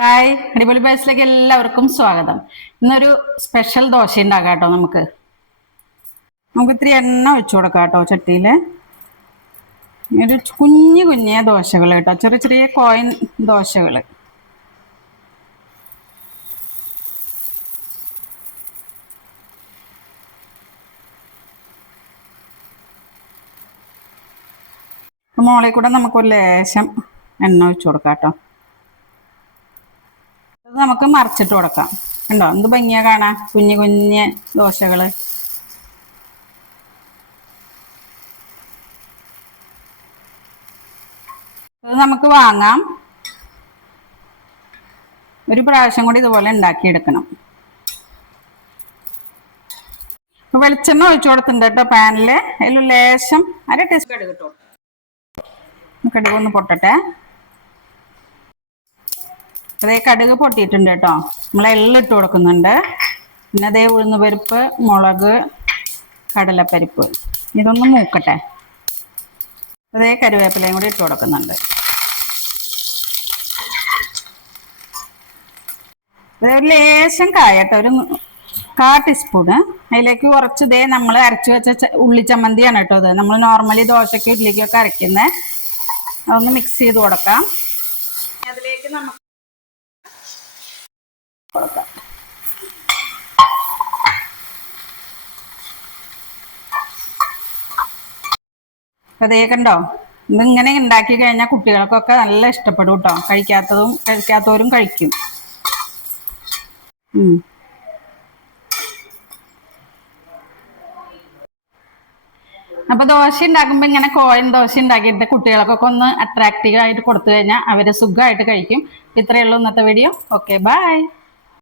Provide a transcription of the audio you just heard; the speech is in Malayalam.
ഹായ്, അടിപൊളി ബാച്ചിലേക്ക് എല്ലാവർക്കും സ്വാഗതം. ഇന്നൊരു സ്പെഷ്യൽ ദോശ ഉണ്ടാക്കാം കേട്ടോ. നമുക്ക് ഇത്തിരി എണ്ണ ഒഴിച്ചു കൊടുക്കാം കേട്ടോ ചട്ടിയില്. ഒരു കുഞ്ഞു കുഞ്ഞിയ ദോശകൾ കേട്ടോ, ചെറിയ ചെറിയ കോയിൻ ദോശകൾ. മോളിൽ കൂടെ നമുക്കൊരു ലേശം എണ്ണ ഒഴിച്ചു കൊടുക്കാം കേട്ടോ. ഇത് നമുക്ക് മറിച്ചിട്ട് കൊടുക്കാം. കണ്ടോ എന്ത് ഭംഗിയാ കാണാൻ, കുഞ്ഞു കുഞ്ഞ് ദോശകള്. ഇത് നമുക്ക് വാങ്ങാം. ഒരു പ്രാവശ്യം കൂടി ഇതുപോലെ ഉണ്ടാക്കിയെടുക്കണം. വെളിച്ചെണ്ണ ഒഴിച്ചു കൊടുത്തിട്ടുണ്ട് കേട്ടോ പാനില്. അതിൽ ലേശം അര ടീസ്പൂൺ കടുക് ഇട്ടു. കടുക് ഒന്ന് പൊട്ടട്ടെ. അതേ കടുക് പൊട്ടിയിട്ടുണ്ട് കേട്ടോ. നമ്മൾ എള്ളിട്ട് കൊടുക്കുന്നുണ്ട്. പിന്നെ അതേ ഉഴുന്ന് പരിപ്പ്, മുളക്, കടലപ്പരിപ്പ്, ഇതൊന്ന് മൂക്കട്ടെ. അതേ കറിവേപ്പിലയും കൂടി ഇട്ട് കൊടുക്കുന്നുണ്ട്. ഒരു ലേശം കായ കേട്ടോ, ഒരു 1/4 ടീസ്പൂണ്. അതിലേക്ക് കുറച്ച് ഇതേ നമ്മൾ അരച്ച് വെച്ച ഉള്ളിച്ചമ്മന്തിയാണ് കേട്ടോ. ഇത് നമ്മൾ നോർമലി ദോശയ്ക്ക് ഇഡ്ലിക്കൊക്കെ അരയ്ക്കുന്നത്. അതൊന്ന് മിക്സ് ചെയ്ത് കൊടുക്കാം. അതിലേക്ക് നമുക്ക് കൊടുക്കാം. അതേ കണ്ടോ, ഇതിങ്ങനെ ഉണ്ടാക്കി കഴിഞ്ഞാൽ കുട്ടികൾക്കൊക്കെ നല്ല ഇഷ്ടപ്പെടും കേട്ടോ. കഴിക്കാത്തവരും കഴിക്കും. അപ്പൊ ദോശ ഉണ്ടാക്കുമ്പോ ഇങ്ങനെ കോയിൻ ദോശ ഉണ്ടാക്കിയിട്ട് കുട്ടികൾക്കൊക്കെ ഒന്ന് അട്രാക്റ്റീവ് ആയിട്ട് കൊടുത്തു കഴിഞ്ഞാൽ അവര് സുഖമായിട്ട് കഴിക്കും. ഇത്രയേ ഉള്ളൂ ഇന്നത്തെ വീഡിയോ. Okay, by.